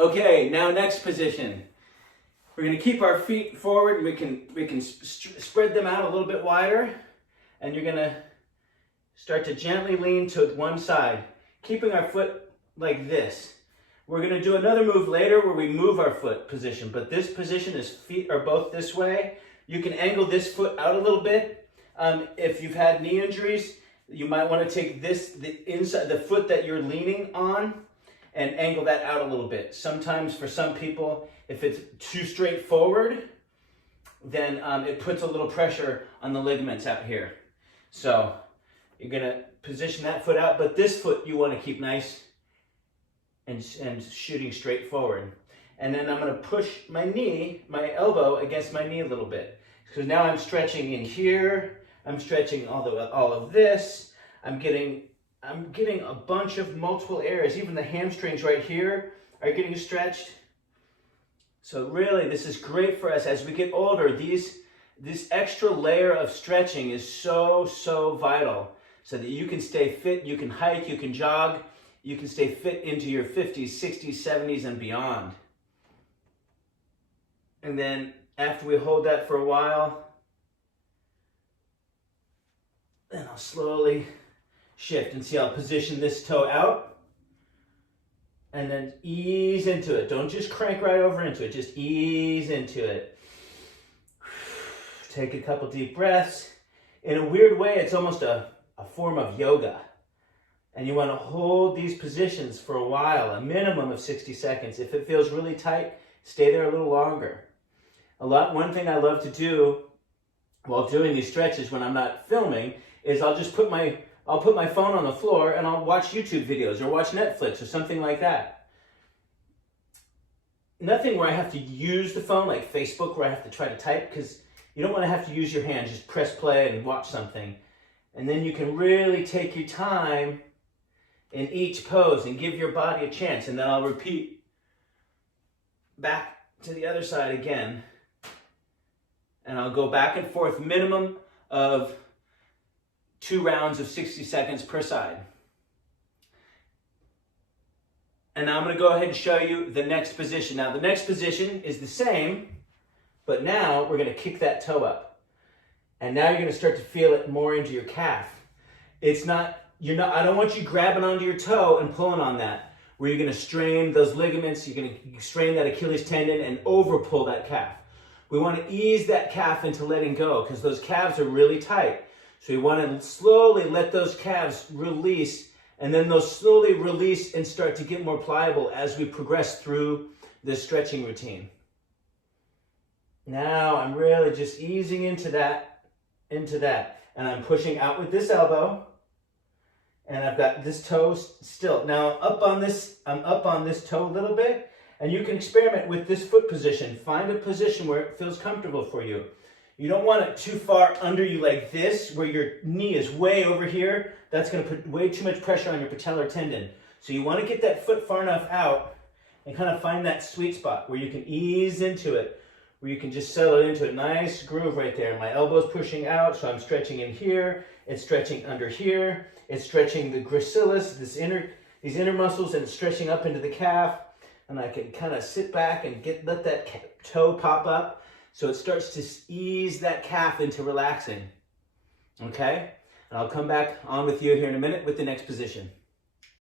Okay, now next position. We're going to keep our feet forward. We can spread them out a little bit wider, and you're going to start to gently lean to one side, keeping our foot like this. We're going to do another move later where we move our foot position, but this position is feet are both this way. You can angle this foot out a little bit. If you've had knee injuries, you might want to take the foot that you're leaning on and angle that out a little bit. Sometimes for some people, if it's too straightforward, then it puts a little pressure on the ligaments out here. So you're going to position that foot out, but this foot you want to keep nice and shooting straight forward. And then I'm going to push my elbow against my knee a little bit. So now I'm stretching in here. I'm stretching all of this. I'm getting a bunch of multiple areas. Even the hamstrings right here are getting stretched. So really, this is great for us as we get older. This extra layer of stretching is so vital so that you can stay fit, you can hike, you can jog, you can stay fit into your 50s, 60s, 70s, and beyond. And then after we hold that for a while, then I'll slowly shift and see I'll position this toe out and then ease into it. Don't just crank right over into it, just ease into it. Take a couple deep breaths. In a weird way, it's almost a form of yoga. And you want to hold these positions for a while, a minimum of 60 seconds. If it feels really tight, stay there a little longer. One thing I love to do while doing these stretches when I'm not filming is I'll put my phone on the floor and I'll watch YouTube videos or watch Netflix or something like that. Nothing where I have to use the phone, like Facebook, where I have to try to type, because you don't want to have to use your hands. Just press play and watch something. And then you can really take your time in each pose and give your body a chance. And then I'll repeat back to the other side again. And I'll go back and forth, minimum of 2 rounds of 60 seconds per side. And now I'm going to go ahead and show you the next position. Now the next position is the same, but now we're going to kick that toe up. And now you're going to start to feel it more into your calf. I don't want you grabbing onto your toe and pulling on that, where you're going to strain those ligaments, you're going to strain that Achilles tendon and over pull that calf. We want to ease that calf into letting go because those calves are really tight. So you want to slowly let those calves release, and then they'll slowly release and start to get more pliable as we progress through this stretching routine. Now I'm really just easing into that, and I'm pushing out with this elbow, and I've got this toe still. Now I'm up on this toe a little bit, and you can experiment with this foot position. Find a position where it feels comfortable for you. You don't want it too far under you like this, where your knee is way over here. That's going to put way too much pressure on your patellar tendon. So you want to get that foot far enough out and kind of find that sweet spot where you can ease into it, where you can just settle into a nice groove right there. My elbow's pushing out, so I'm stretching in here. It's stretching under here. It's stretching the gracilis, these inner muscles, and it's stretching up into the calf. And I can kind of sit back and let that toe pop up. So it starts to ease that calf into relaxing. Okay? And I'll come back on with you here in a minute with the next position.